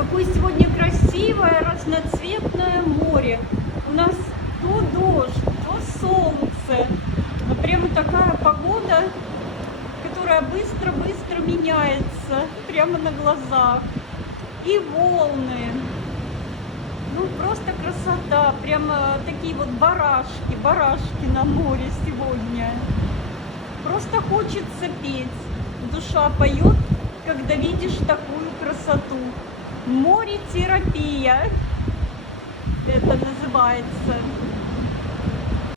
какое сегодня красивое, разноцветное море. У нас то дождь, то солнце. Но прямо такая погода, которая быстро-быстро меняется, прямо на глазах. И волны. Ну, просто красота. Прямо такие вот барашки на море сегодня. Просто хочется петь. Душа поет, когда видишь такую красоту. Море-терапия это называется.